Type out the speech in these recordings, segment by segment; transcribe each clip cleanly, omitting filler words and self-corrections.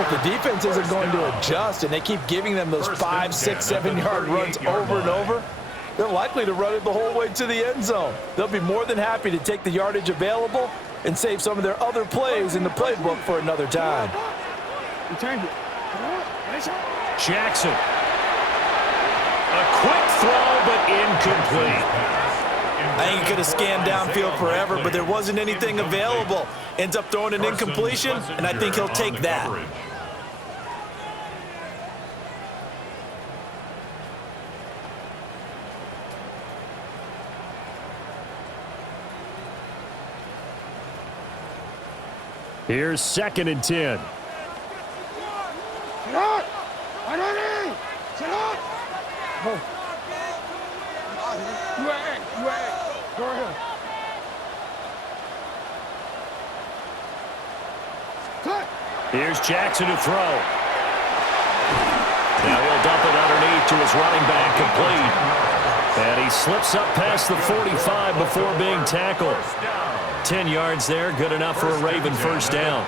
if the defense isn't going to adjust and they keep giving them those 5, 6, 7-yard runs over and over, they're likely to run it the whole way to the end zone. They'll be more than happy to take the yardage available and save some of their other plays in the playbook for another time. Jackson. A quick throw, but incomplete. I think he could have scanned downfield forever, but there wasn't anything available. Ends up throwing an incompletion, and I think he'll take that. Here's 2nd and 10. Here's Jackson to throw. Now he'll dump it underneath to his running back, complete. And he slips up past the 45 before being tackled. 10 yards there, good enough for a Raven first down.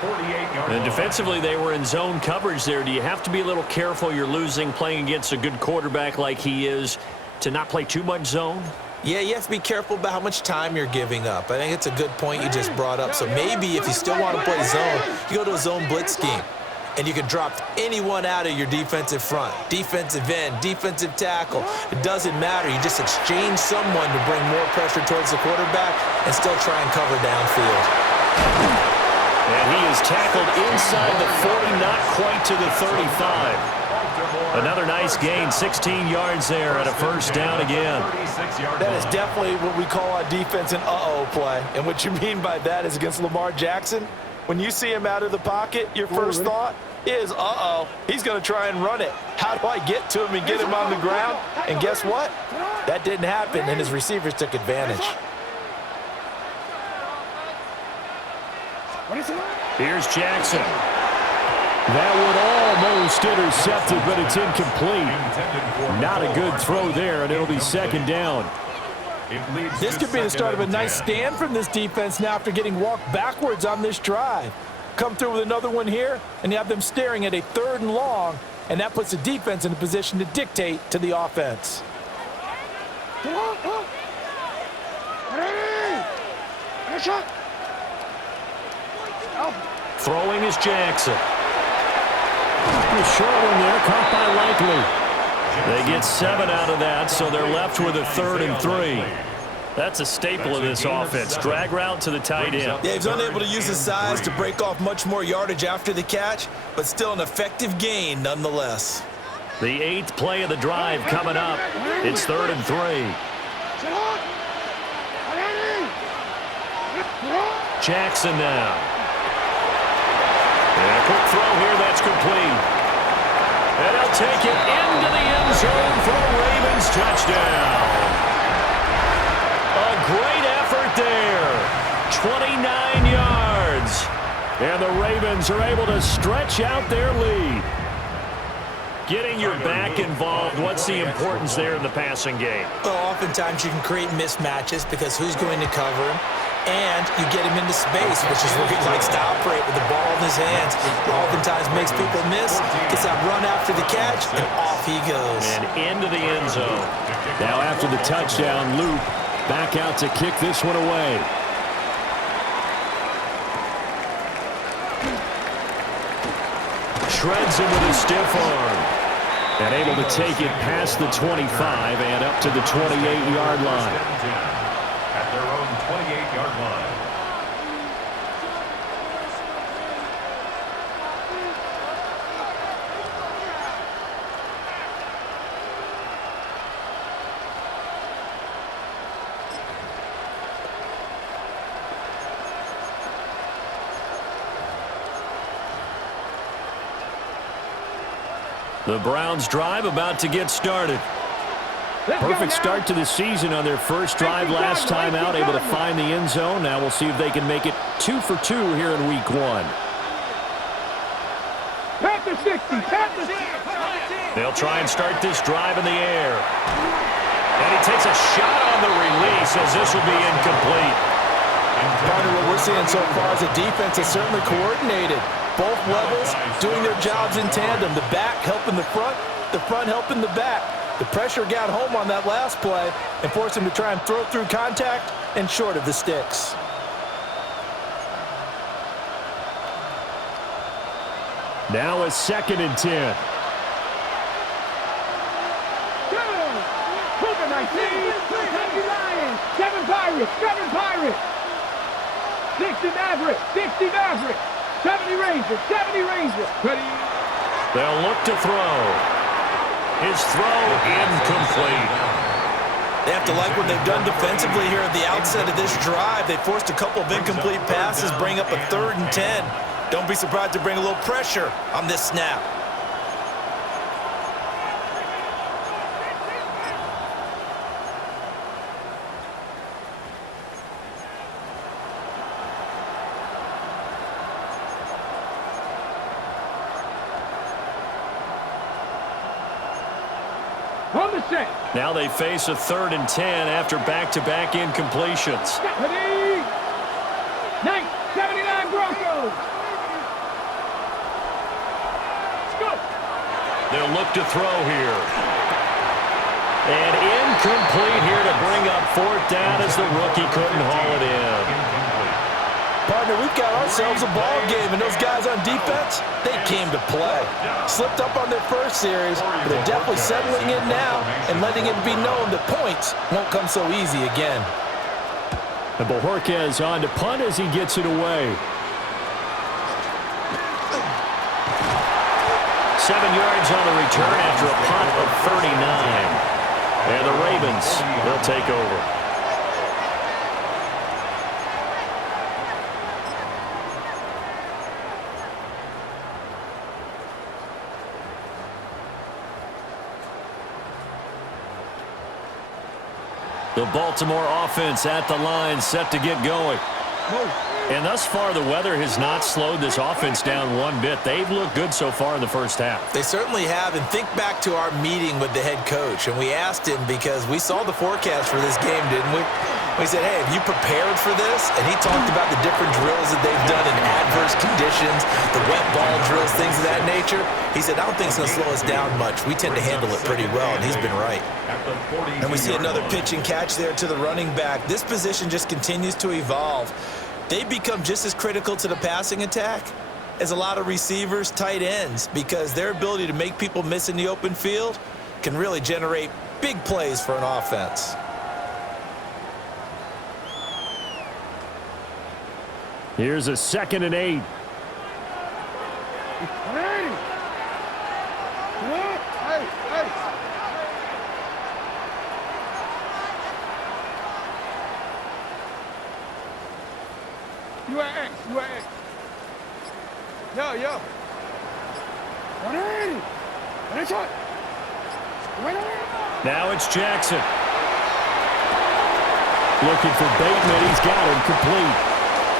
And defensively, they were in zone coverage there. Do you have to be a little careful you're losing playing against a good quarterback like he is to not play too much zone? Yeah, you have to be careful about how much time you're giving up. I think it's a good point you just brought up. So maybe if you still want to play zone, you go to a zone blitz scheme. And you can drop anyone out of your defensive front, defensive end, defensive tackle. It doesn't matter. You just exchange someone to bring more pressure towards the quarterback and still try and cover downfield. And he is tackled inside the 40, not quite to the 35. Another nice gain, 16 yards there and a first down again. That is definitely what we call on defense an uh-oh play. And what you mean by that is against Lamar Jackson, when you see him out of the pocket, your first thought is, uh-oh, he's going to try and run it. How do I get to him and get him on the ground? And guess what? That didn't happen, and his receivers took advantage. Here's Jackson. That would almost intercept it, but it's incomplete. Not a good throw there, and it'll be 2nd down. This could be the start of a nice stand from this defense now after getting walked backwards on this drive. Come through with another one here, and you have them staring at a 3rd and long, and that puts the defense in a position to dictate to the offense. Throwing is Jackson. A short one there, caught by Likely. They get 7 out of that, so they're left with a 3rd and 3. That's a staple of this offense. Drag route to the tight end. Yeah, he's unable to use his size to break off much more yardage after the catch, but still an effective gain nonetheless. The 8th play of the drive coming up. It's 3rd and 3. Jackson now. And a quick throw here, that's complete. And they'll take it into the end zone for a Ravens touchdown. A great effort there. 29 yards. And the Ravens are able to stretch out their lead. Getting your back involved, what's the importance there in the passing game? Well, oftentimes you can create mismatches because who's going to cover him? And you get him into space, which is where he likes to operate with the ball in his hands. Oftentimes makes people miss, gets that run after the catch, and off he goes. And into the end zone. Now after the touchdown, Luke back out to kick this one away. Shreds him with a stiff arm. And able to take it past the 25 and up to the 28-yard line. At their own 28-yard line. The Browns drive about to get started. Perfect start to the season on their first drive last time out, able to find the end zone. Now we'll see if they can make it 2 for 2 here in week 1. They'll try and start this drive in the air. And he takes a shot on the release as this will be incomplete. Partner, what we're seeing so far is the defense is certainly coordinated. both levels doing their jobs in tandem. The back helping the front helping the back. The pressure got home on that last play and forced him to try and throw through contact and short of the sticks. Now a 2nd and 10. Seven Pirates. 60 Maverick. 70 Rangers. They'll look to throw. His throw incomplete. They have to like what they've done defensively here at the outset of this drive. They forced a couple of incomplete passes, bring up a 3rd and 10. Don't be surprised to bring a little pressure on this snap. Now they face a 3rd and 10 after back-to-back incompletions. 79 Broncos. They'll look to throw here. And incomplete here to bring up 4th down as the rookie couldn't haul it in. Partner, we've got ourselves a ball game, and those guys on defense, they came to play. Slipped up on their first series, but they're definitely settling in now and letting it be known that points won't come so easy again. And Bojorquez on to punt as he gets it away. 7 yards on the return after a punt of 39. And the Ravens, they'll take over. The Baltimore offense at the line, set to get going. And thus far, the weather has not slowed this offense down one bit. They've looked good so far in the first half. They certainly have, and think back to our meeting with the head coach, and we asked him because we saw the forecast for this game, didn't we? We said, hey, have you prepared for this? And he talked about the different drills that they've done in adverse conditions, the wet ball drills, things of that nature. He said, I don't think it's going to slow us down much. We tend to handle it pretty well, and he's been right. And we see another pitch and catch there to the running back. This position just continues to evolve. They become just as critical to the passing attack as a lot of receivers, tight ends, because their ability to make people miss in the open field can really generate big plays for an offense. Here's a 2nd and 8. You at X. Yo. 180. Now it's Jackson. Looking for Bateman. He's got him complete.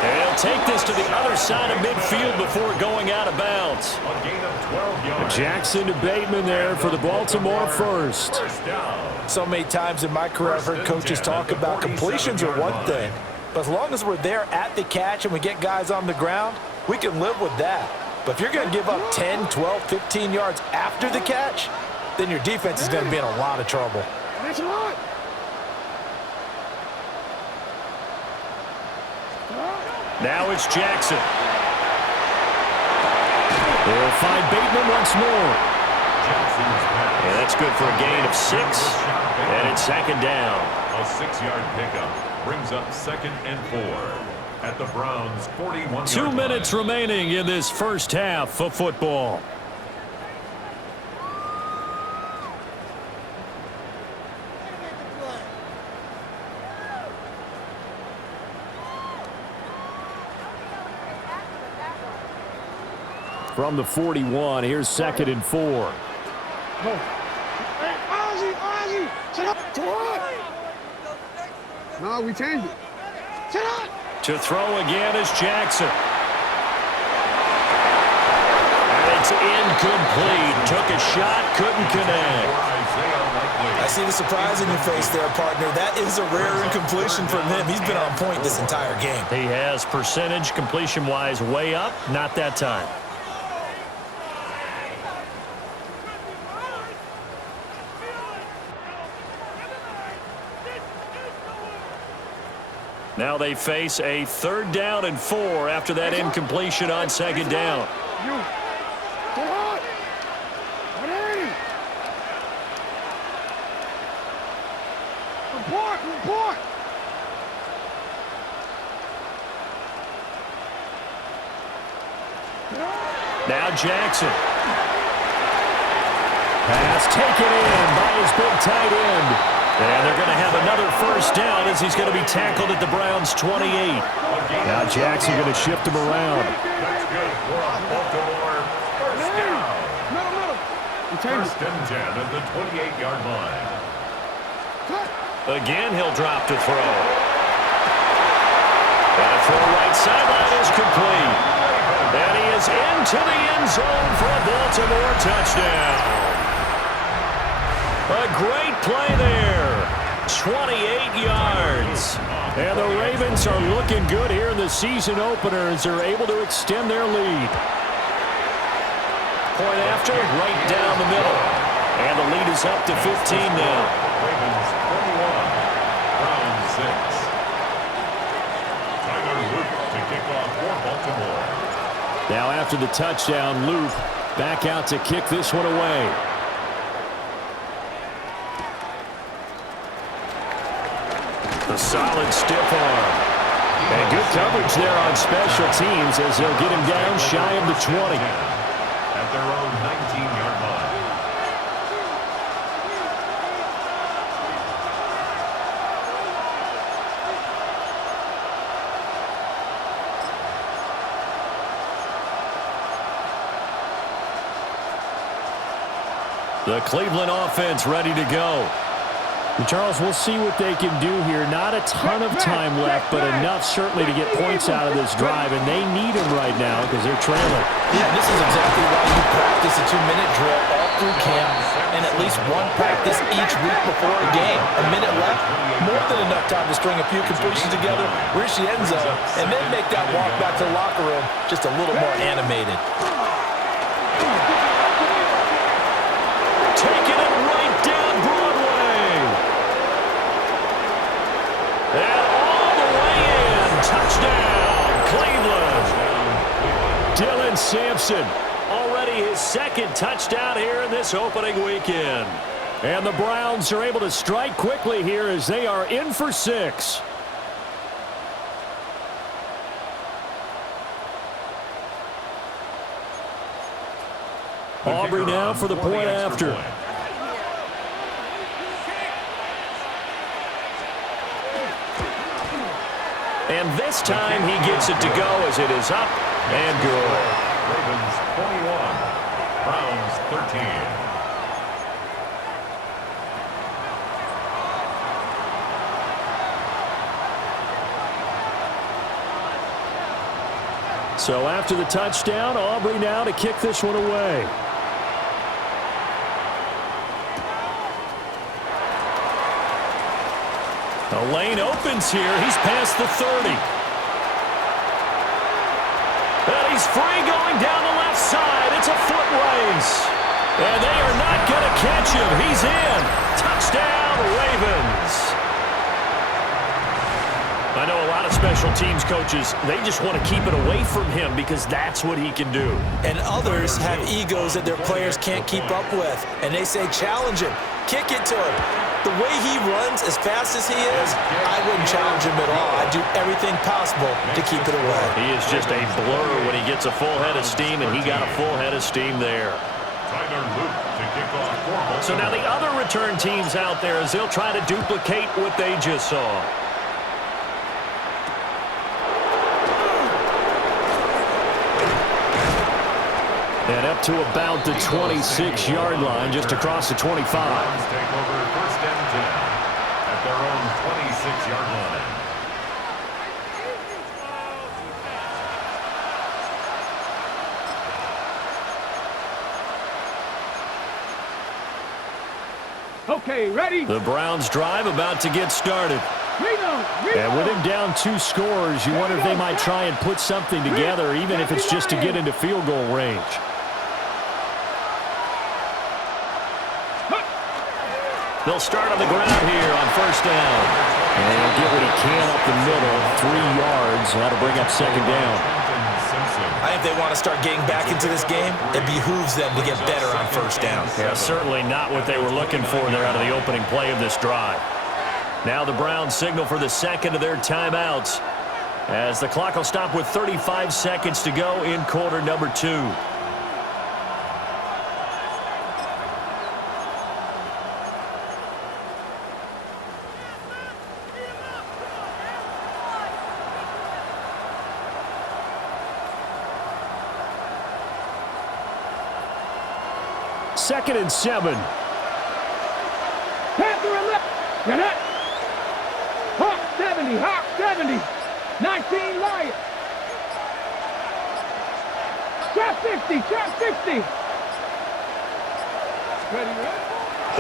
And he'll take this to the other side of midfield before going out of bounds. A gain of 12 yards. Jackson to Bateman there for the Baltimore first. First down. So many times in my career I've heard coaches talk about completions are one thing. But as long as we're there at the catch and we get guys on the ground, we can live with that. But if you're going to give up 10, 12, 15 yards after the catch, then your defense is going to be in a lot of trouble. That's a lot. Now it's Jackson. They'll find Bateman once more. And that's good for a gain of 6. And it's 2nd down. A 6-yard pickup brings up 2nd and 4 at the Browns' 41-yard 2 minutes remaining in this first half of football. From the 41, here's 2nd and 4. Ozzy, shut up. No, we changed it. Shut up. To throw again is Jackson. And it's incomplete. Took a shot, couldn't connect. I see the surprise in your face there, partner. That is a rare incompletion from him. He's been on point this entire game. He has percentage completion-wise way up, not that time. Now they face a 3rd down and 4 after that incompletion on 2nd down. Report! Now Jackson. Pass taken in by his big tight end. And they're going to have another 1st down as he's going to be tackled at the Browns' 28. Now Jackson going to shift him around. That's good for a Baltimore 1st down. First and 10 at the 28-yard line. Again, he'll drop to throw. And a throw right sideline is complete. And he is into the end zone for a Baltimore touchdown. A great play there. 28 yards. And the Ravens are looking good here in the season opener as they're able to extend their lead. Point after, right down the middle. And the lead is up to 15 now. Ravens 21, Browns 6. Tyler Luke to kick off for Baltimore. Now after the touchdown, Luke back out to kick this one away. The solid stiff arm. And good coverage there on special teams as they'll get him down shy of the 20. At their own 19-yard line. The Cleveland offense ready to go. Charles, we'll see what they can do here. Not a ton of time left, but enough certainly to get points out of this drive, and they need them right now because they're trailing. Yeah, this is exactly why you practice a 2-minute drill all through camp and at least one practice each week before a game. A minute left, more than enough time to string a few completions together, reach the end zone, and then make that walk back to the locker room just a little more animated. Taking it right down Broadway. And all the way in. Touchdown, Cleveland. Dylan Sampson, already his 2nd touchdown here in this opening weekend. And the Browns are able to strike quickly here as they are in for 6. Aubrey now for the point after. And this time he gets it to go as it is up and good. Ravens 21, Browns 13. So after the touchdown, Aubrey now to kick this one away. The lane opens here. He's past the 30. And he's free going down the left side. It's a foot race. And they are not going to catch him. He's in. Touchdown, Ravens. I know a lot of special teams coaches, they just want to keep it away from him because that's what he can do. And others have egos that their players can't keep up with. And they say, challenge him. Kick it to him. The way he runs as fast as he is, I wouldn't challenge him at all. I'd do everything possible to keep it away. He is just a blur when he gets a full head of steam, and he got a full head of steam there. Tyler Luke to kick off for Baltimore. So now the other return teams out there as they'll try to duplicate what they just saw. And up to about the 26-yard line, just across the 25. Browns take over 1st and 10 at their own 26-yard line. Okay, ready? The Browns drive about to get started. And with him down 2 scores, you wonder if they might try and put something together, even if it's just to get into field goal range. They'll start on the ground here on 1st down. And he'll get what he can up the middle, 3 yards. That'll bring up second down. I think they want to start getting back into this game. It behooves them to get better on first down. Yeah, certainly not what they were looking for there out of the opening play of this drive. Now the Browns signal for the second of their timeouts, as the clock will stop with 35 seconds to go in quarter number 2. Second and 7. Panther 11. Get it. Hawk 70. Hawk 70. 19 Lions. Trap 50. Trap 50. Ready, ready?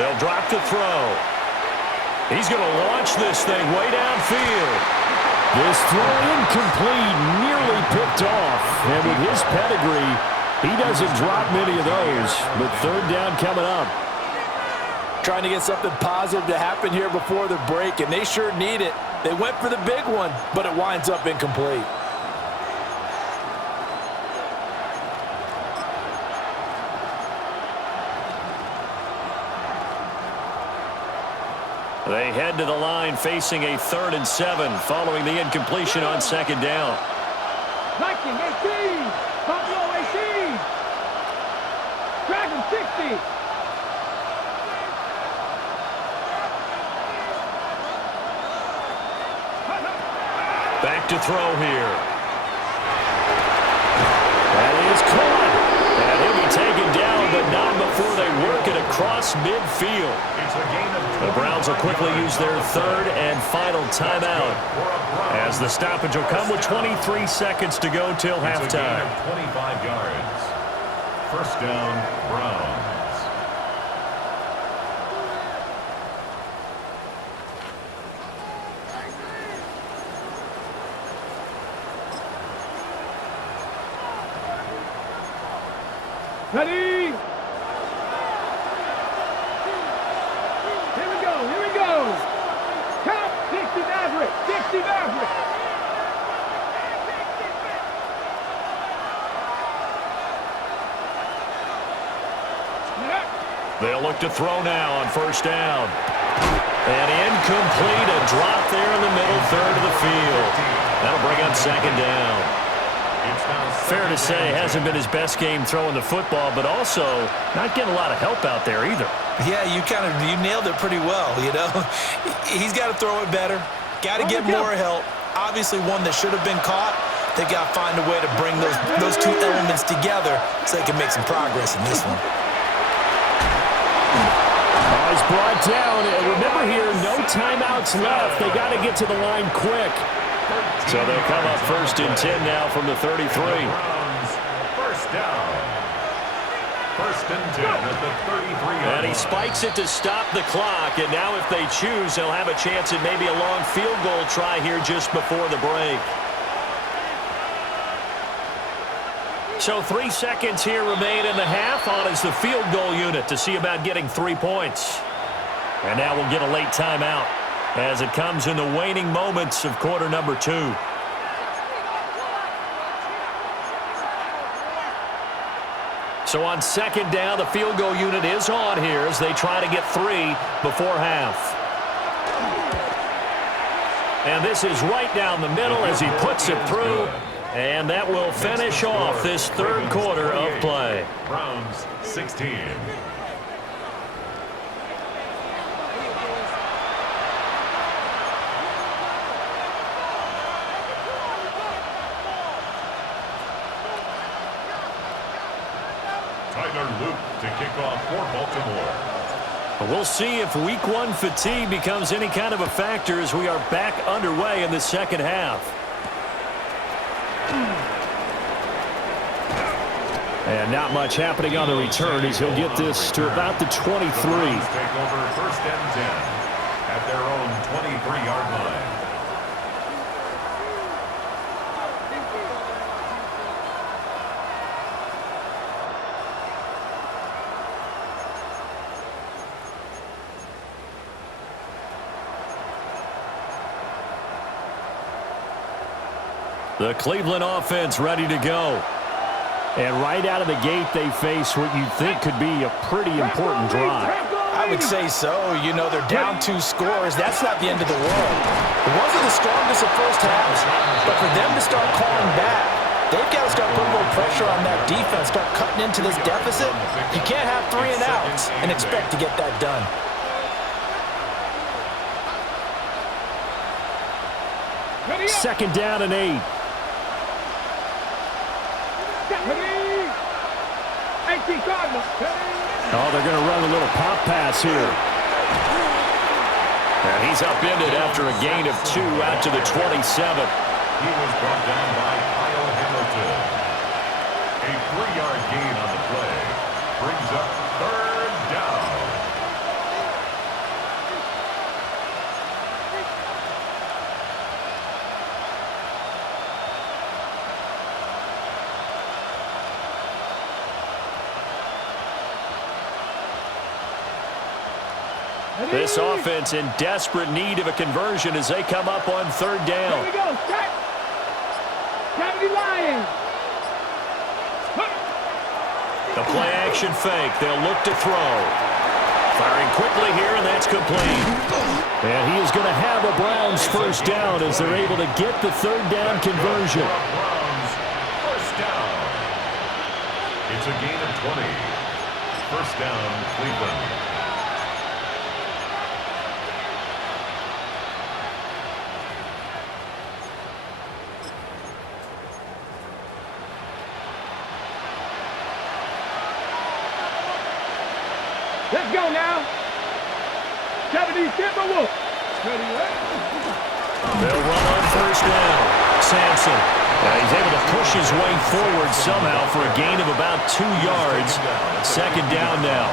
They'll drop to throw. He's going to launch this thing way downfield. This throw incomplete, nearly picked off. And with his pedigree, he doesn't drop many of those, but third down coming up. Trying to get something positive to happen here before the break, and they sure need it. They went for the big one, but it winds up incomplete. They head to the line facing a 3rd and 7 following the incompletion on second down. Viking 18. Buffalo 18. Dragon 60. Back to throw here. That is caught. And he'll be taken down, but not before they work it across midfield. The Browns will quickly use their 3rd and final timeout, as the stoppage will come with 23 seconds to go till halftime. 25 yards. First down, Browns. Ready? Here we go, here we go. Count 60 Maverick, 60 Maverick. They'll look to throw now on first down. And incomplete, a drop there in the middle third of the field. That'll bring up second down. Fair to say, hasn't been his best game throwing the football, but also not getting a lot of help out there either. Yeah, you nailed it pretty well, you know. He's got to throw it better, got to get more help. Obviously one that should have been caught. They got to find a way to bring those two elements together so they can make some progress in this one. He's brought down, and remember here, no timeouts left. They got to get to the line quick. So they'll come up 1st and 10 now from the 33. First down. 1st and 10 at the 33. And he spikes it to stop the clock, and now if they choose, they'll have a chance at maybe a long field goal try here just before the break. So 3 seconds here remain in the half. On is the field goal unit to see about getting 3 points. And now we'll get a late timeout as it comes in the waning moments of quarter number 2. So on second down, the field goal unit is on here as they try to get 3 before half. And this is right down the middle as he puts it through. And that will finish off this 3rd quarter of play. Browns 16. To kick off for Baltimore. We'll see if week 1 fatigue becomes any kind of a factor as we are back underway in the second half. And not much happening on the return as he'll get this to about the 23. The Browns take over 1st and 10 at their own 23-yard line. The Cleveland offense ready to go. And right out of the gate, they face what you think could be a pretty important drive. I would say so. You know, they're down 2 scores. That's not the end of the world. It wasn't the strongest of first halves, but for them to start calling back, they've got to start putting a little pressure on that defense, start cutting into this deficit. You can't have 3 and outs and expect to get that done. Second down and 8. Oh, they're going to run a little pop pass here. And he's upended after a gain of 2 out to the 27. He was brought down by Kyle Hamilton. A 3-yard gain on the play brings up 3rd down. This offense in desperate need of a conversion as they come up on 3rd down. Here we go. Set. 70 Lions. The play action fake. They'll look to throw. Firing quickly here, and that's complete. And he is going to have a Browns first down as they're able to get the 3rd down conversion. Browns first down. It's a gain of 20. First down, Cleveland. Let's go now. 70 Timberwolves. They'll run on first down. Sampson. He's able to push his way forward somehow for a gain of about 2 yards. Second down now.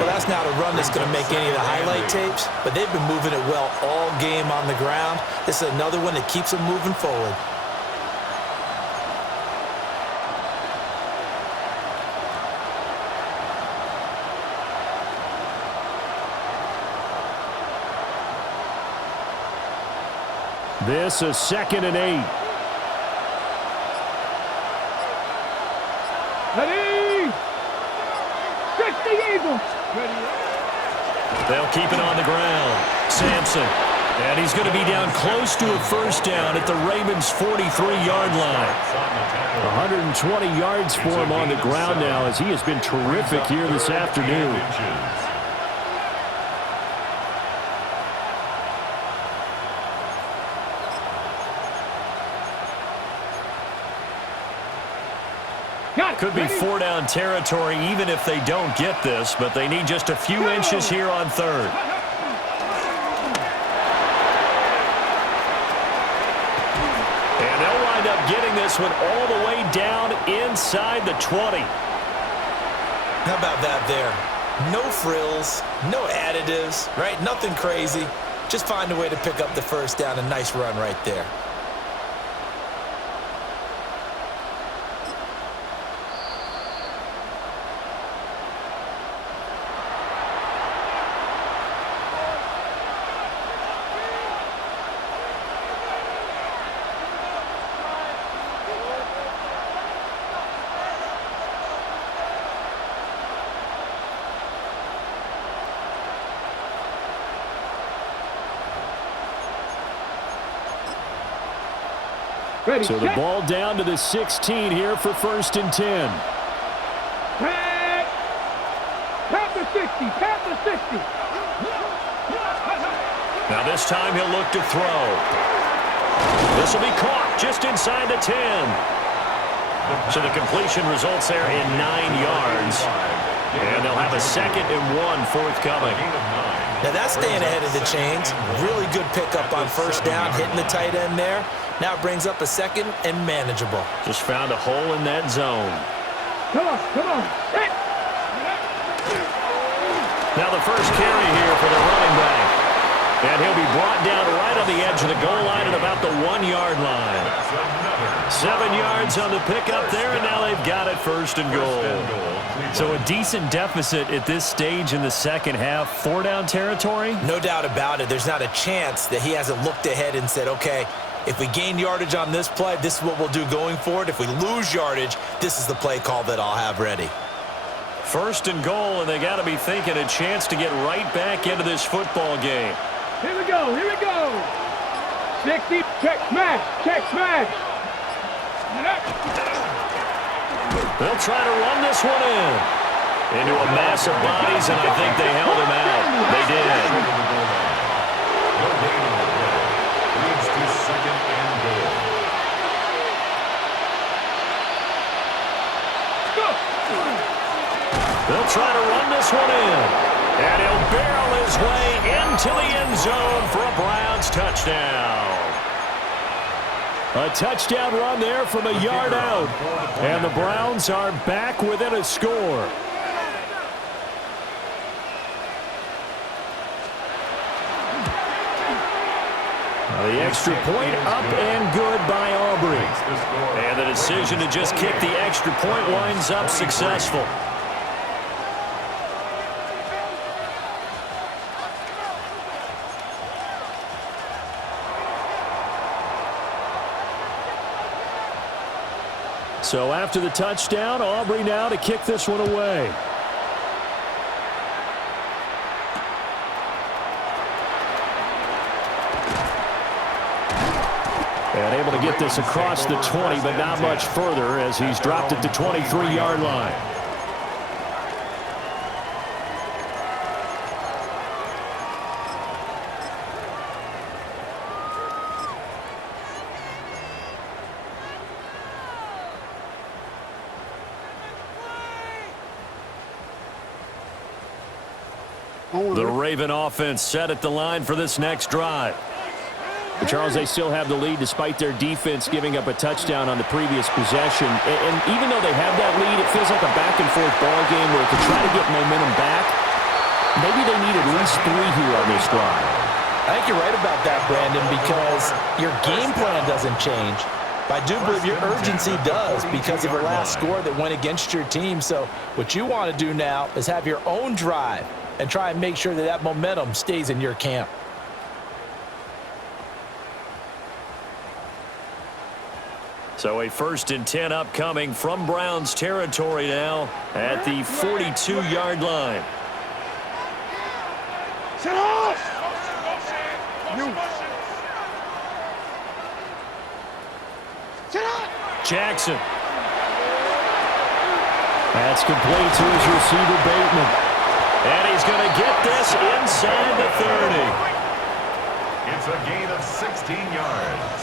Well, that's not a run that's going to make any of the highlight tapes, but they've been moving it well all game on the ground. This is another one that keeps them moving forward. This is 2nd and 8. Ready. 60 Eagles. They'll keep it on the ground. Sampson. And he's going to be down close to a first down at the Ravens' 43-yard line. 120 yards for him on the ground now as he has been terrific here this afternoon. Could be 4-down territory even if they don't get this, but they need just a few inches here on 3rd. And they'll wind up getting this one all the way down inside the 20. How about that there? No frills, no additives, right? Nothing crazy. Just find a way to pick up the first down. A nice run right there. Ready, so the ball down to the 16 here for 1st and 10. Tap the 60. Tap the 60. Now this time he'll look to throw. This will be caught just inside the 10. So the completion results there in 9 yards. And they'll have a 2nd and 1 forthcoming. Now that's staying ahead of the chains. Really good pickup on first down, hitting the tight end there. Now it brings up a 2nd and manageable. Just found a hole in that zone. Come on, come on. Now the first carry here for the running back. And he'll be brought down right on the edge of the goal line at about the 1-yard line. 7 yards on the pickup there, and now they've got it 1st and goal. So a decent deficit at this stage in the second half. 4-down territory? No doubt about it. There's not a chance that he hasn't looked ahead and said, okay, If we gain yardage on this play, this is what we'll do going forward. If we lose yardage, this is the play call that I'll have ready. First and goal, and they got to be thinking a chance to get right back into this football game. Here we go, here we go. 60, check smash, check smash. They'll try to run this one into a mass of bodies, and I think they held him out. They did. No gain on the play. Leads to second and goal. They'll try to run this one in. And he'll barrel his way into the end zone for a Browns touchdown. A touchdown run there from a yard out. And the Browns are back within a score. The extra point up and good by Aubrey. And the decision to just kick the extra point winds up successful. So after the touchdown, Aubrey now to kick this one away. And able to get this across the 20, but not much further as he's dropped it to 23-yard line. The Raven offense set at the line for this next drive. But Charles, they still have the lead despite their defense giving up a touchdown on the previous possession. And even though they have that lead, it feels like a back-and-forth ball game where to try to get momentum back, maybe they need at least 3 here on this drive. I think you're right about that, Brandon, because your game plan doesn't change. But I do believe your urgency does because of the last score that went against your team. So what you want to do now is have your own drive and try and make sure that that momentum stays in your camp. So a 1st and 10 upcoming from Browns territory now at the 42-yard line. Set up! Set up! Jackson. That's complete to his receiver, Bateman. And he's going to get this inside the 30. It's a gain of 16 yards.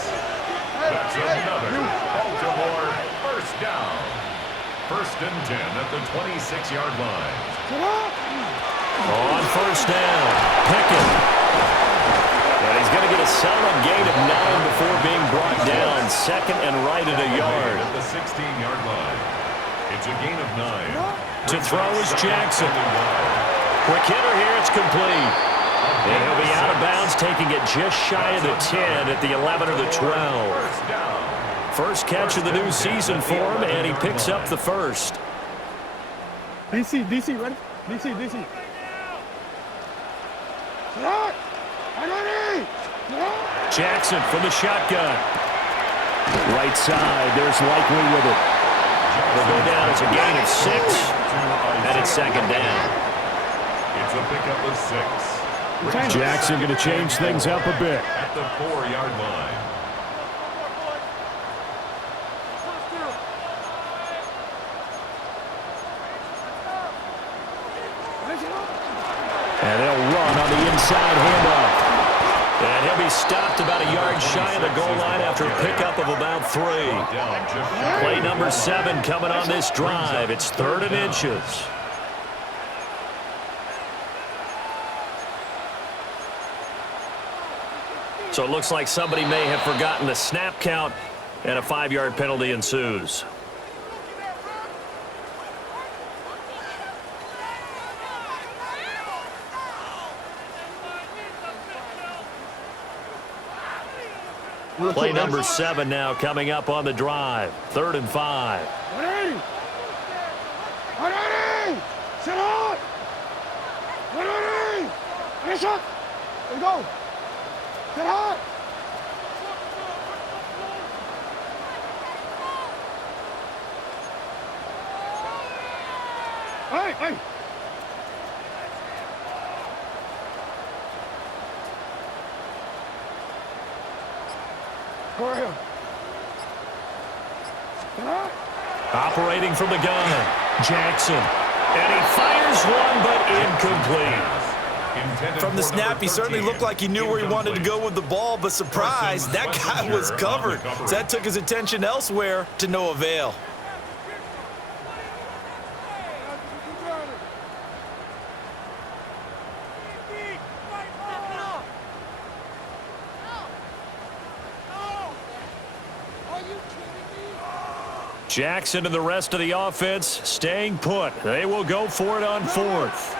That's another Baltimore first down. 1st and 10 at the 26-yard line. On 1st down, Pickett. And he's going to get a solid gain of 9 before being brought down. 2nd and right at a yard. At the 16-yard line. It's a gain of 9. To throw is Jackson. Quick hitter here, it's complete. And he'll be out of bounds, taking it just shy of the 10 at the 11 or the 12. First catch of the new season for him, and he picks up the first. DC, ready? DC. Jackson from the shotgun. Right side, there's Likely with it. Will go down as a gain of 6, and it's 2nd down. It's a pickup of 6. Jackson going to change things up a bit. At the 4-yard line. And they'll run on the inside handoff. And he'll be stopped about a yard shy of the goal line after a pickup of about 3. Play number 7 coming on this drive. It's 3rd and inches. So it looks like somebody may have forgotten the snap count, and a 5-yard penalty ensues. Play number 7 now coming up on the drive. 3rd and 5. 180! 180! Set up! 180! Finish up! Let's go! Set up! Hey! Go ahead. Operating from the gun, Jackson. And he fires one, but incomplete. From the snap, he certainly looked like he knew where he wanted to go with the ball, but surprise, that guy was covered. So that took his attention elsewhere to no avail. Jackson and the rest of the offense staying put. They will go for it on fourth.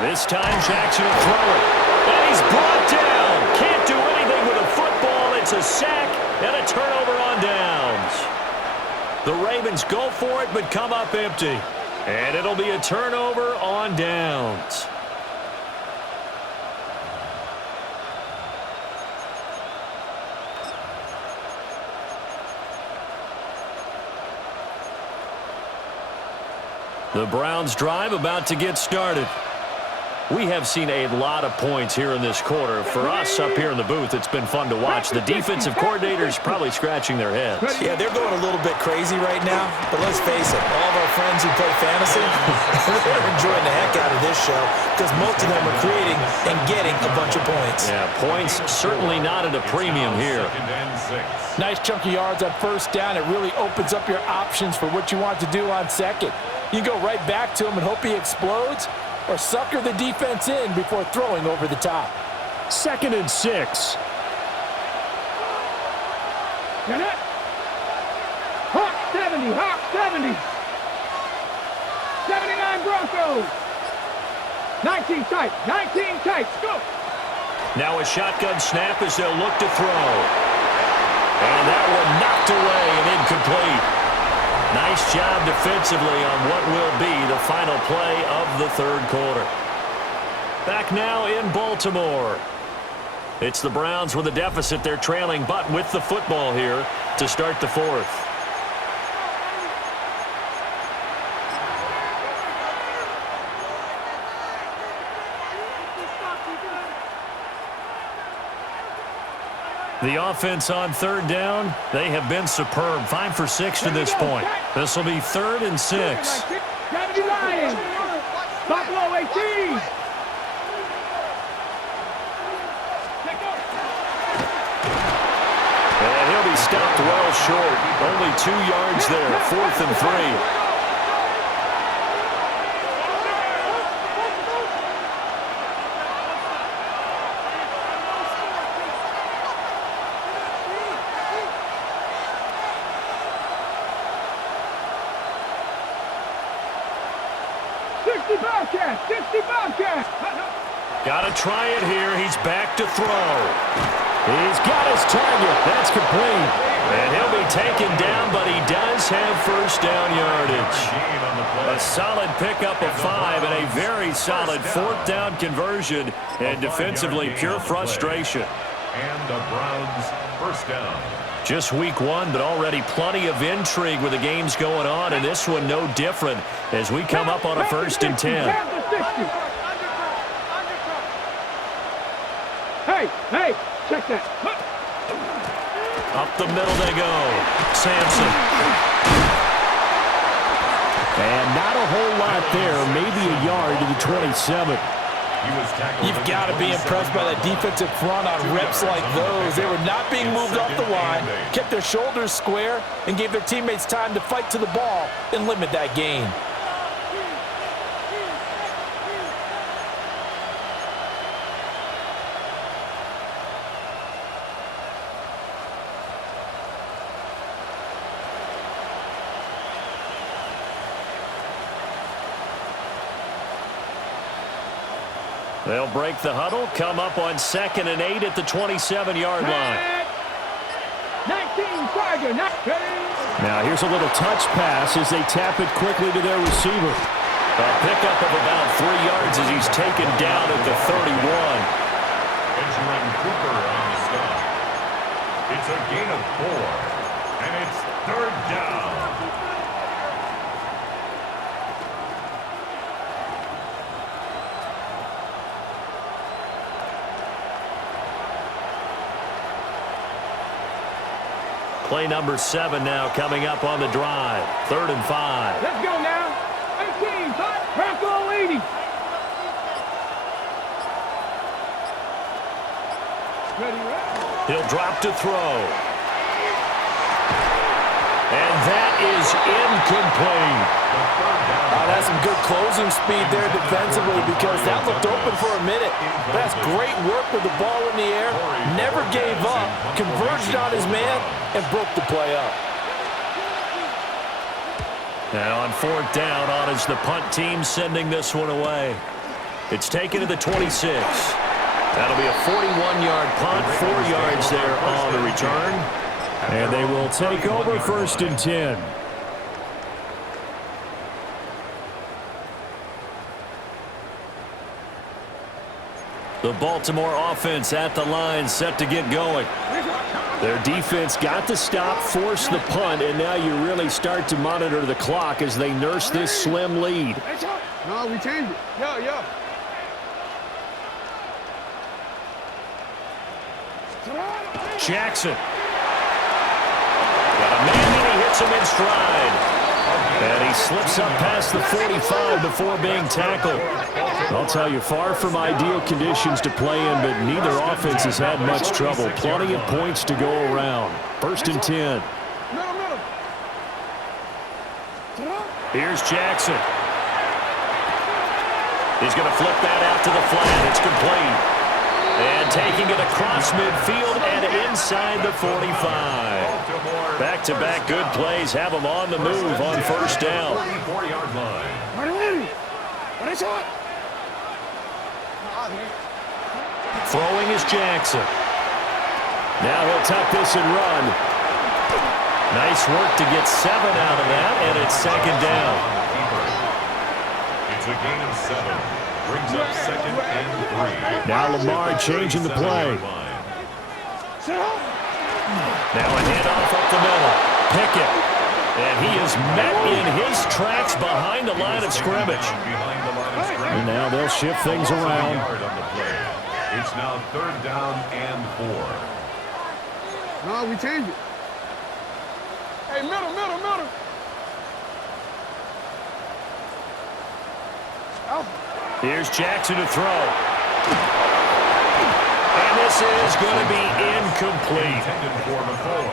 This time Jackson will throw it. And he's brought down. Can't do anything with a football. It's a sack and a turnover on downs. The Ravens go for it but come up empty. And it'll be a turnover on downs. The Browns drive about to get started. We have seen a lot of points here in this quarter. For us up here in the booth, it's been fun to watch. The defensive coordinators probably scratching their heads. Yeah, they're going a little bit crazy right now, but let's face it, all of our friends who play fantasy, they're enjoying the heck out of this show because most of them are creating and getting a bunch of points. Yeah, points certainly not at a premium here. Nice chunky yards on first down. It really opens up your options for what you want to do on second. You go right back to him and hope he explodes, or sucker the defense in before throwing over the top. 2nd and 6. Get it? Hawk 70, Hawk 70. 79 Broncos. 19 tight, 19 tight, go. Now a shotgun snap as they'll look to throw. And that one knocked away and incomplete. Nice job defensively on what will be the final play of the third quarter. Back now in Baltimore. It's the Browns with a deficit. They're trailing, but with the football here to start the fourth. The offense on third down, they have been superb. 5 for 6 to this point. This will be 3rd and 6. Gravity Lions. Buffalo 18. And he'll be stopped well short. Only 2 yards there. 4th and 3. 60 Bobcats, 60 Bobcats. Got to try it here. He's back to throw. He's got his target. That's complete. And he'll be taken down, but he does have first down yardage. A solid pickup of 5 and a very solid 4th down conversion. And defensively, pure frustration. And the Browns first down. Just week 1, but already plenty of intrigue with the games going on, and this one no different as we come up on a 1st and 10. Hey, check that. Up the middle they go. Sampson. And not a whole lot there, maybe a yard to the 27. You've got to be impressed by that defensive front on reps like those. They were not being moved off the line, kept their shoulders square, and gave their teammates time to fight to the ball and limit that gain. They'll break the huddle, come up on 2nd and 8 at the 27-yard line. 19 Tiger, not ready. Now here's a little touch pass as they tap it quickly to their receiver. A pickup of about 3 yards as he's taken down at the 31. Benjamin Cooper on the stop. It's a gain of 4, and it's 3rd down. Play number 7 now coming up on the drive. 3rd and 5. Let's go now. 18, Bronco 80. He'll drop to throw. And that is incomplete. That's some good closing speed there defensively because that looked open for a minute. That's great work with the ball in the air. Never gave up, converged on his man, and broke the play up. Now on 4th down, on is the punt team sending this one away. It's taken to the 26. That'll be a 41-yard punt, 4 yards there on the return. And they will take over 1st and 10. The Baltimore offense at the line, set to get going. Their defense got the stop, forced the punt, and now you really start to monitor the clock as they nurse this slim lead. No, we changed it. Yeah. Jackson. Got a man and he hits him in stride. And he slips up past the 45 before being tackled. I'll tell you, far from ideal conditions to play in, but neither offense has had much trouble. Plenty of points to go around. 1st and 10. Here's Jackson. He's going to flip that out to the flat. It's complete. And taking it across midfield and inside the 45. Back-to-back good plays have them on the move on 1st down. 44-yard line. Throwing is Jackson. Now he'll tuck this and run. Nice work to get 7 out of that, and it's 2nd down. It's a gain of 7. Brings up 2nd and 3. Now Lamar changing the play. Now a handoff up the middle. Pickett. And he is met in his tracks behind the line of scrimmage. And now they'll shift things around. It's now 3rd down and 4. No, we changed it. Hey, middle. Here's Jackson to throw. And this is going to be incomplete.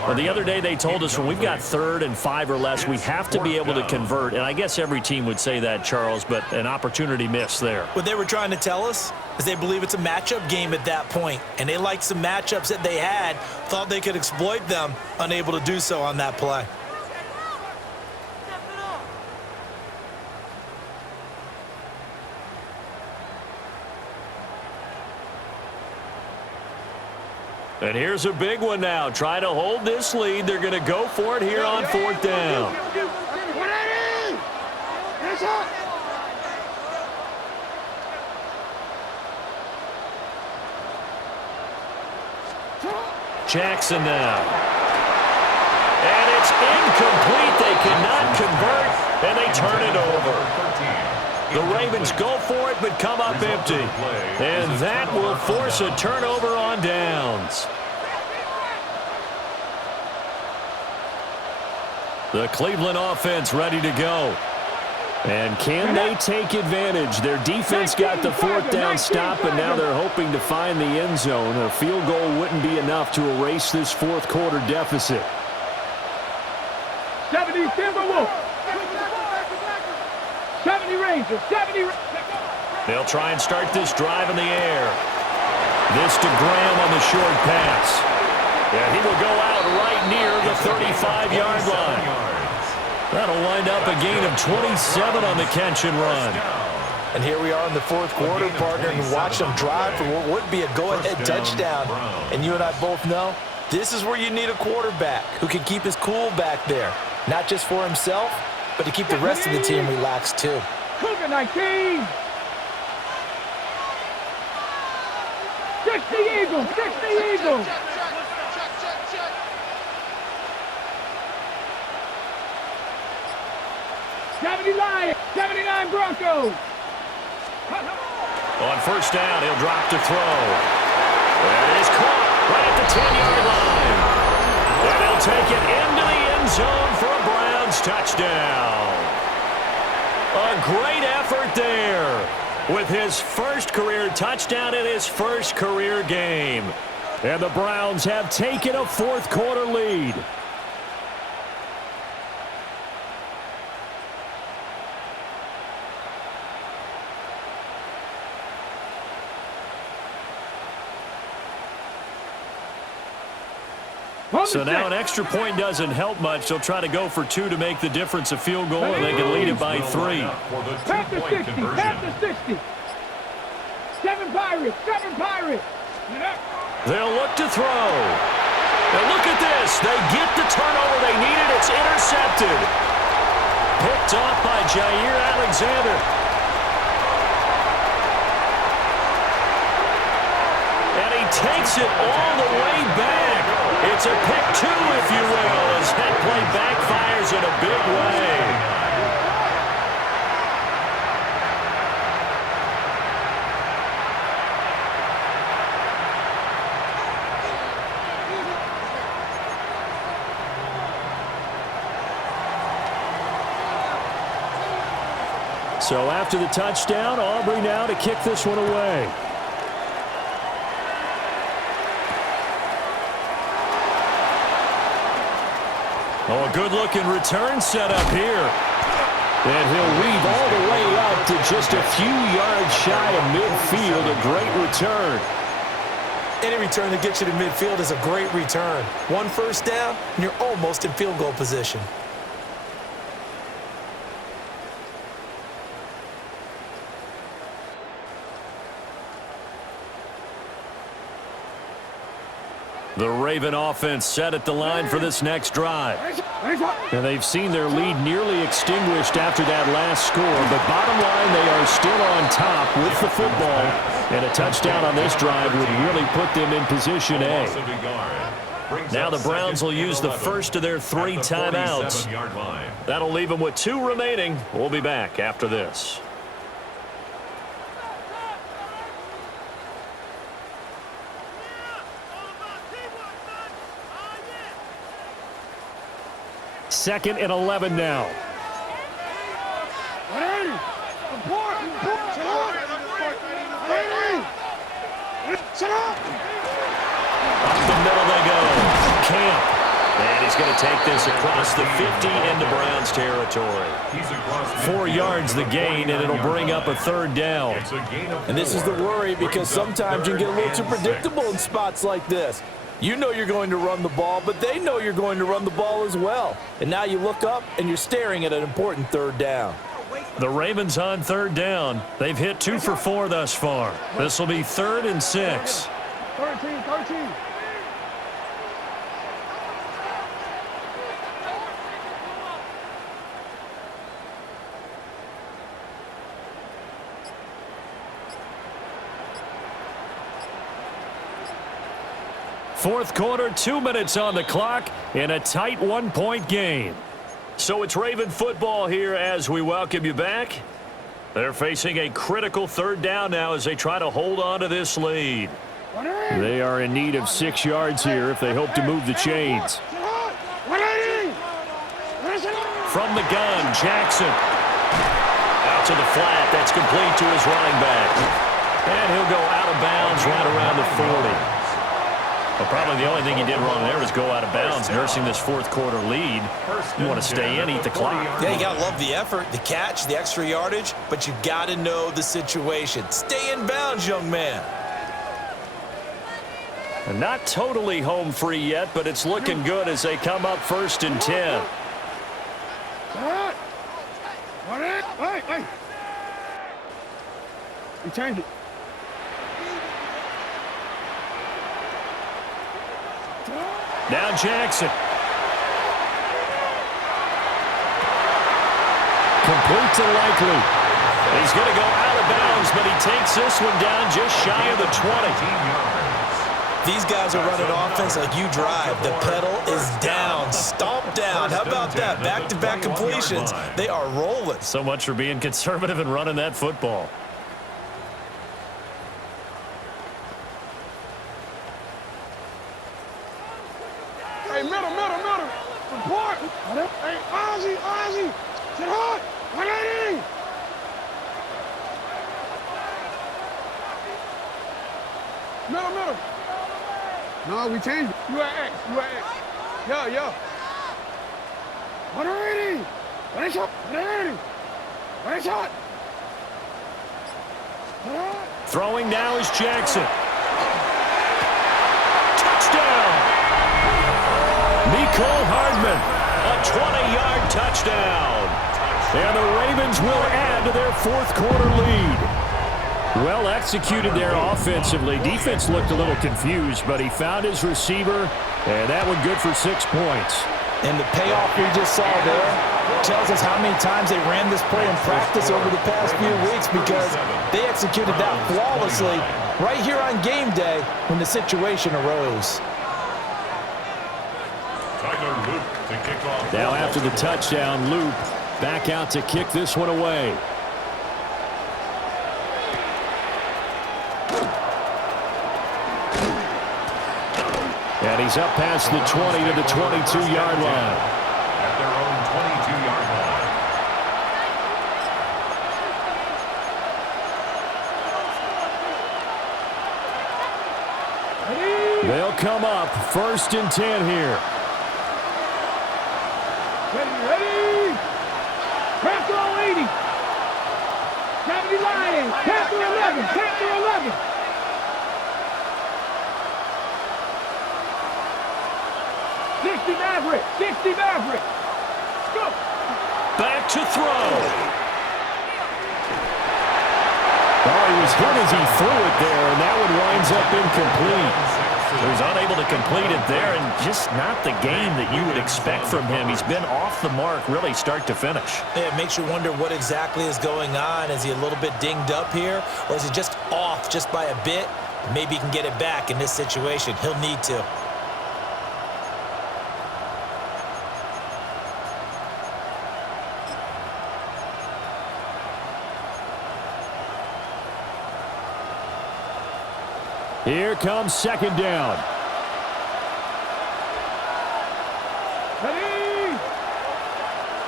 Well, the other day they told us when we've got 3rd and 5 or less, we have to be able to convert. And I guess every team would say that, Charles, but an opportunity missed there. What they were trying to tell us is they believe it's a matchup game at that point, and they liked some matchups that they had, thought they could exploit them, unable to do so on that play. And here's a big one now. Try to hold this lead. They're going to go for it here on 4th down. Jackson now. And it's incomplete. They cannot convert, and they turn it over. The Ravens go for it, but come up empty. And that will force a turnover on downs. The Cleveland offense ready to go. And can they take advantage? Their defense got the 4th down stop, and now they're hoping to find the end zone. A field goal wouldn't be enough to erase this 4th quarter deficit. 70 Timberwolves. 70 Rangers. 70 Rangers. They'll try and start this drive in the air. This to Graham on the short pass. Yeah, he will go out right near the 35-yard line. That'll wind up a gain of 27 on the catch and run. And here we are in the 4th quarter, partner, and watch them drive for what would be a go-ahead touchdown. And you and I both know this is where you need a quarterback who can keep his cool back there, not just for himself, but to keep the rest of the team relaxed too. Cougar 19. 60 Eagles. 60 Eagles. Lions, 79 Broncos. On 1st down, he'll drop to throw. That is caught right at the 10-yard line. And he'll take it into the end zone for a Browns touchdown. A great effort there with his first career touchdown in his first career game. And the Browns have taken a fourth quarter lead. So now an extra point doesn't help much. They'll try to go for 2 to make the difference a field goal, and they can lead it by 3. Pass to 60, pass to 60. 7 Pirates, 7 Pirates. They'll look to throw. And look at this. They get the turnover they needed. It's intercepted. Picked off by Jair Alexander. And he takes it all the way back. It's a pick 2, if you will, as head play backfires in a big way. So after the touchdown, Aubrey now to kick this one away. Oh, a good-looking return set up here. And he'll weave all the way up to just a few yards shy of midfield. A great return. Any return that gets you to midfield is a great return. 1 first down, and you're almost in field goal position. The Raven offense set at the line for this next drive. And they've seen their lead nearly extinguished after that last score. But bottom line, they are still on top with the football. And a touchdown on this drive would really put them in position A. Now the Browns will use the first of their 3 timeouts. That'll leave them with 2 remaining. We'll be back after this. Second and 11 now. Up the middle they go. Camp. And he's going to take this across the 50 into Browns territory. 4 yards the gain, and it'll bring up a 3rd down. And this is the worry, because sometimes you can get a little too predictable in spots like this. You know you're going to run the ball, but they know you're going to run the ball as well. And now you look up, and you're staring at an important 3rd down. The Ravens on 3rd down. They've hit 2 for 4 thus far. This will be 3rd and 6. 13. Fourth quarter, 2 minutes on the clock in a tight 1-point game. So it's Raven football here as we welcome you back. They're facing a critical 3rd down now as they try to hold on to this lead. They are in need of 6 yards here if they hope to move the chains. From the gun, Jackson. Out to the flat. That's complete to his running back. And he'll go out of bounds right around the 40. Well, probably the only thing he did wrong there was go out of bounds, nursing this 4th quarter lead. You want to stay in, eat the clock. Yeah, you got to love the effort, the catch, the extra yardage, but you got to know the situation. Stay in bounds, young man. And not totally home free yet, but it's looking good as they come up 1st and 10. Hey. You changed it. Now Jackson. Complete to Likely. He's going to go out of bounds, but he takes this one down just shy of the 20. These guys are running offense like you drive. The pedal is down, stomp down. How about that? Back-to-back completions. They are rolling. So much for being conservative and running that football. Hey, middle. Middle. No, we changed. You at X. Yo. What already? What a shot. Throwing now is Jackson. Touchdown! Nicole Hardman, a 20-yard touchdown. And the Ravens will add to their fourth quarter lead. Well executed there offensively. Defense looked a little confused, but he found his receiver, and that one good for 6 points. And the payoff we just saw there tells us how many times they ran this play in practice over the past few weeks, because they executed that flawlessly right here on game day when the situation arose. Now after the touchdown, Loop back out to kick this one away. And he's up past the 20 to the 22-yard line. At their own 22-yard line. They'll come up 1st and 10 here. Ready. Panther 80. 70 Lions. Panther 11. 60 Maverick. Go. Back to throw. Oh, he was hit as he threw it there, and that one winds up incomplete. He was unable to complete it there, and just not the game that you would expect from him. He's been off the mark really start to finish. Yeah, it makes you wonder what exactly is going on. Is he a little bit dinged up here, or is he just off just by a bit? Maybe he can get it back in this situation. He'll need to. Here comes 2nd down. Ready.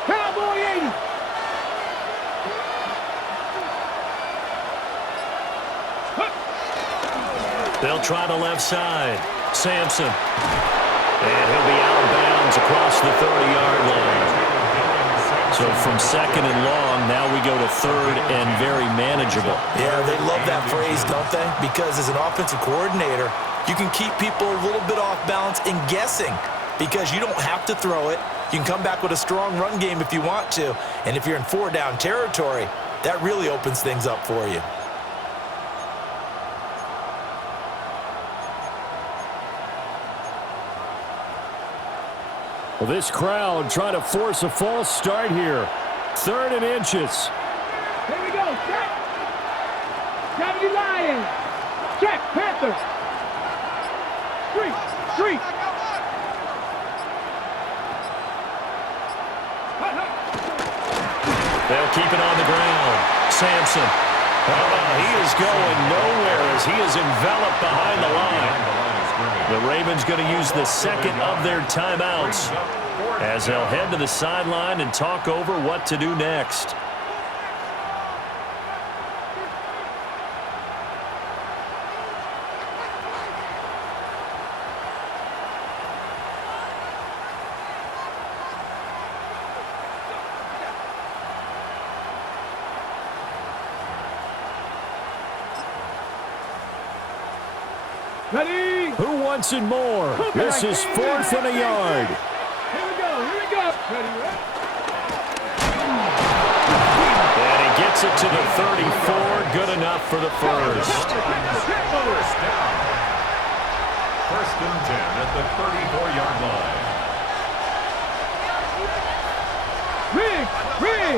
Cowboy 80. They'll try the left side. Sampson. And he'll be out of bounds across the 30-yard line. So from 2nd and long, now we go to 3rd and very manageable. Yeah, they love that phrase, don't they? Because as an offensive coordinator, you can keep people a little bit off balance and guessing, because you don't have to throw it. You can come back with a strong run game if you want to. And if you're in 4-down territory, that really opens things up for you. Well, this crowd trying to force a false start here. 3rd and inches. Here we go. Check. 70 Lions. Check. Panther. Street. They'll keep it on the ground. Sampson. He is going nowhere as he is enveloped behind the line. The Ravens going to use the 2nd of their timeouts as they'll head to the sideline and talk over what to do next. Ready. Who wants it more? This is 4th and a yard. Here we go. Ready. And he gets it to the 34. Good enough for the first. First down. 1st and 10 at the 34-yard line. Rig.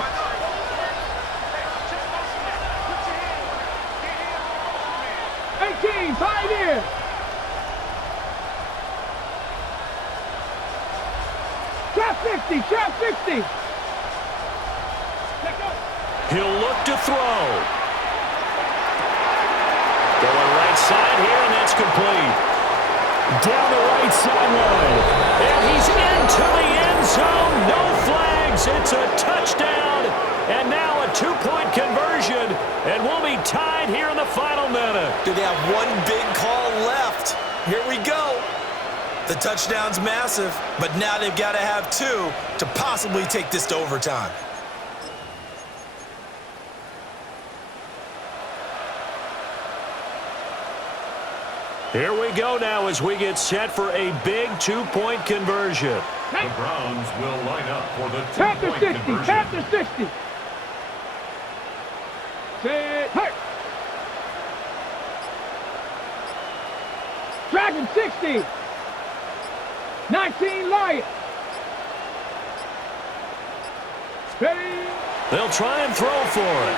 18, Pioneer. Trap 60. He'll look to throw. Going right side here, and that's complete. Down the right sideline. And he's into the end zone. No flags. It's a touchdown. And now a 2-point conversion. And we'll be tied here in the final minute. Do they have one big call Here we go. The touchdown's massive, but now they've got to have 2 to possibly take this to overtime. Here we go now as we get set for a big 2-point conversion. The Browns will line up for the Tap the 2-point 60, conversion. tap the 60. Set, hey. Dragon 60. 19 Lion. Ready. They'll try and throw for it.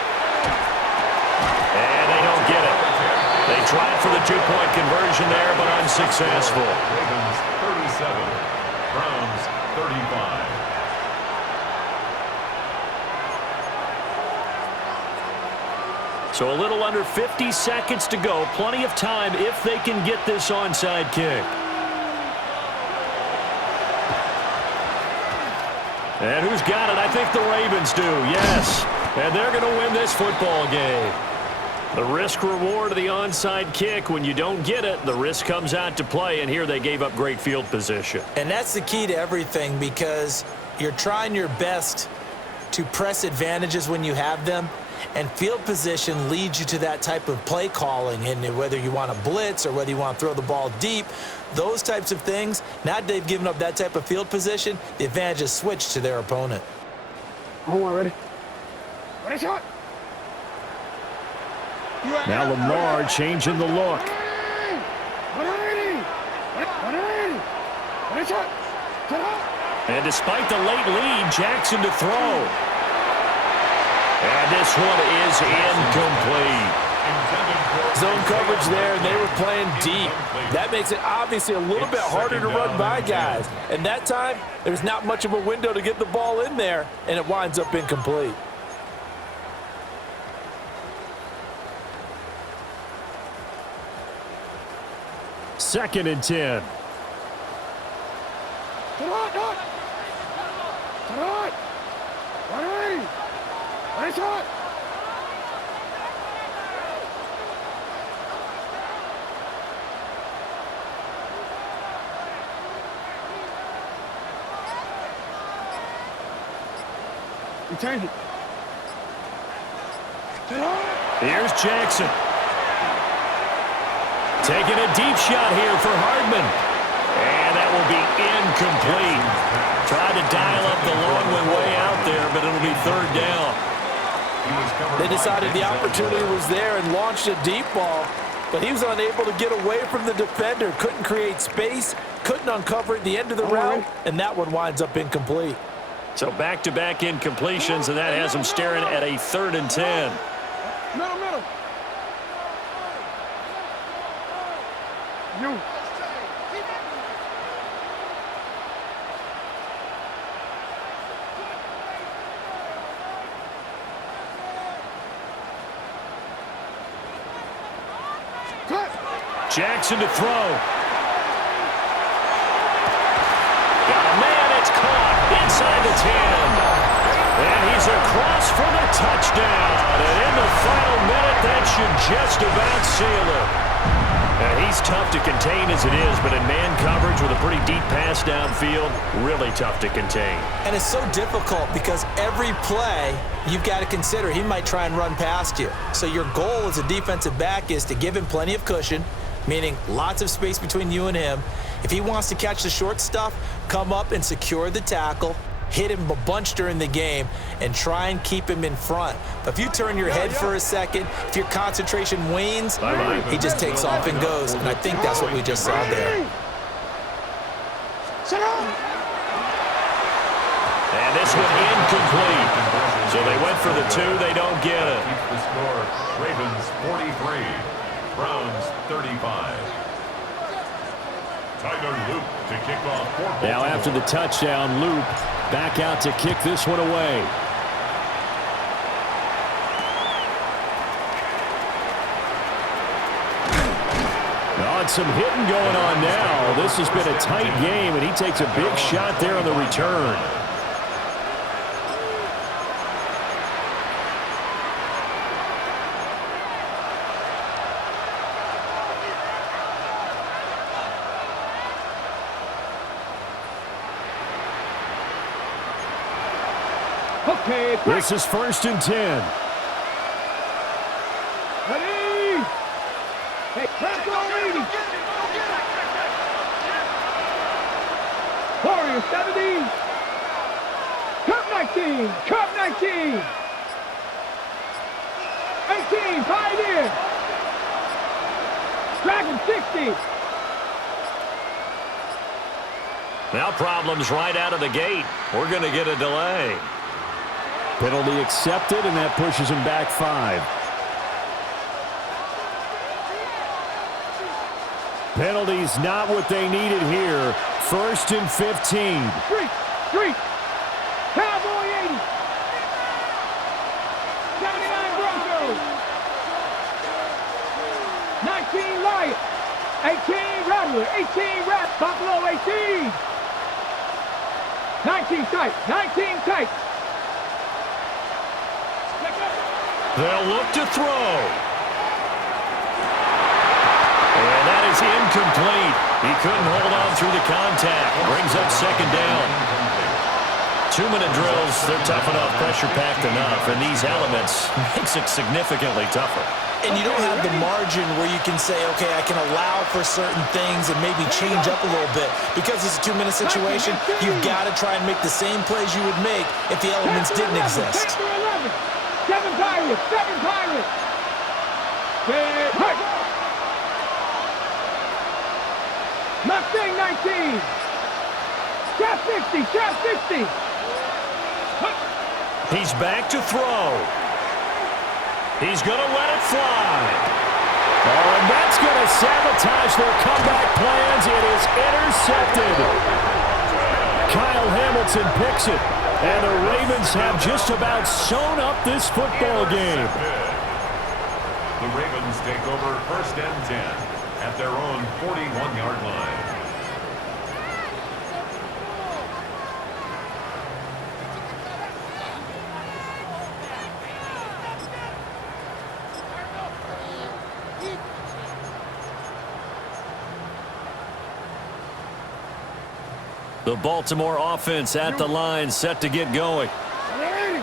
And they don't get it. They tried for the 2-point conversion there, but unsuccessful. Ravens 37, Browns 35. So a little under 50 seconds to go. Plenty of time if they can get this onside kick. And who's got it? I think the Ravens do, yes. And they're going to win this football game. The risk-reward of the onside kick, when you don't get it, the risk comes out to play, and here they gave up great field position. And that's the key to everything, because you're trying your best to press advantages when you have them, and field position leads you to that type of play calling, and whether you want to blitz or whether you want to throw the ball deep, those types of things, now that they've given up that type of field position, the advantage is switched to their opponent. Hold on, ready? Ready, shot. Now Lamar changing the look. And despite the late lead, Jackson to throw. And this one is incomplete. Zone coverage there, and they were playing deep. That makes it obviously a little bit harder to run by guys. And that time, there's not much of a window to get the ball in there, and it winds up incomplete. Second and 10. Change it. Here's Jackson. Taking a deep shot here for Hardman. And that will be incomplete. Tried to dial up the long one way out there, but it'll be 3rd down. They decided the opportunity was there and launched a deep ball, but he was unable to get away from the defender. Couldn't create space, couldn't uncover at the end of the route, and that one winds up incomplete. So back-to-back incompletions, and that has them staring at a 3rd and 10. Middle, middle. You. Jackson to throw. Got a man, it's caught inside the 10. And he's across for the touchdown. And in the final minute, that should just about seal it. And he's tough to contain as it is, but in man coverage with a pretty deep pass downfield, really tough to contain. And it's so difficult because every play you've got to consider he might try and run past you. So your goal as a defensive back is to give him plenty of cushion, meaning lots of space between you and him. If he wants to catch the short stuff, come up and secure the tackle, hit him a bunch during the game, and try and keep him in front. But if you turn your head for a second, if your concentration wanes, he just takes off and goes. And I think that's what we just saw there. And this one incomplete. So they went for the 2, they don't get it. Keeps the score. Ravens 43, Browns 35. Tyler Luke to kick off for Baltimore. Now after the touchdown, Loop back out to kick this one away. Oh, some hitting going on now. This has been a tight game, and he takes a big shot there on the return. This is 1st and 10. Ready? Hey, press on 80. Warriors 70. Cup 19. Cup 19. 18. Pioneer. Dragon 60. Now problems right out of the gate. We're going to get a delay. Penalty accepted, and that pushes him back 5. Penalties not what they needed here. 1st and 15. Street. Cowboy 80. 79 Broncos. 19 Lions. 18 Rattler. 18 Rat. Buffalo 18. 19 tight. 19 tight. They'll look to throw. And that is incomplete. He couldn't hold on through the contact. Brings up 2nd down. 2-minute drills, they're tough enough, pressure-packed enough, and these elements makes it significantly tougher. And you don't have the margin where you can say, okay, I can allow for certain things and maybe change up a little bit. Because it's a 2-minute situation, you've got to try and make the same plays you would make if the elements didn't exist. 7 Pirates. 7 Pirates. Mustang 19. Shaft 60. Shaft 60. He's back to throw. He's going to let it fly. Oh, and that's going to sabotage their comeback plans. It is intercepted. Kyle Hamilton picks it. And the Ravens have just about sewn up this football game. The Ravens take over 1st and 10 at their own 41-yard line. The Baltimore offense at the line, set to get going.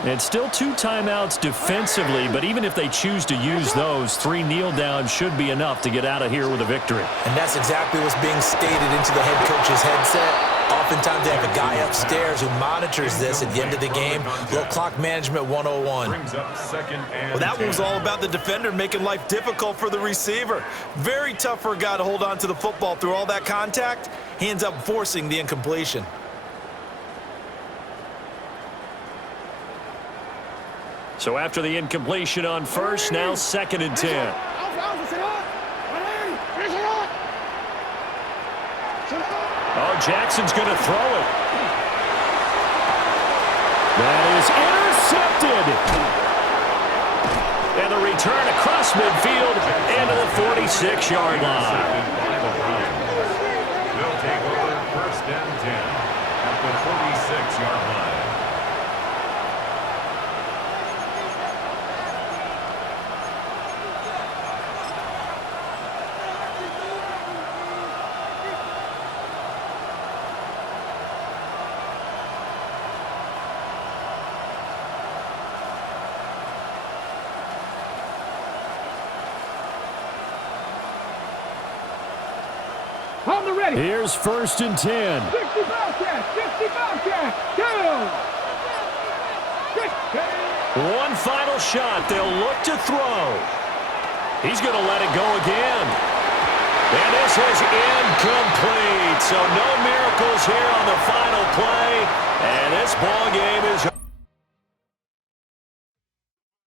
And still 2 timeouts defensively, but even if they choose to use those, 3 kneel downs should be enough to get out of here with a victory. And that's exactly what's being stated into the head coach's headset. Oftentimes they have a guy upstairs who monitors this at the end of the game. Little clock management 101. Brings up 2nd and Well, that 10. one was all about the defender making life difficult for the receiver. Very tough for a guy to hold on to the football through all that contact. He ends up forcing the incompletion. So after the incompletion on 1st, now 2nd and 10. Oh, Jackson's going to throw it. That is intercepted. And the return across midfield and to the 46-yard line. They'll take over 1st and 10 at the 46-yard line. On the ready. Here's 1st and 10. 60 Bobcat. 60 Bobcat. Go. 60. One final shot. They'll look to throw. He's going to let it go again. And this is incomplete. So no miracles here on the final play. And this ball game is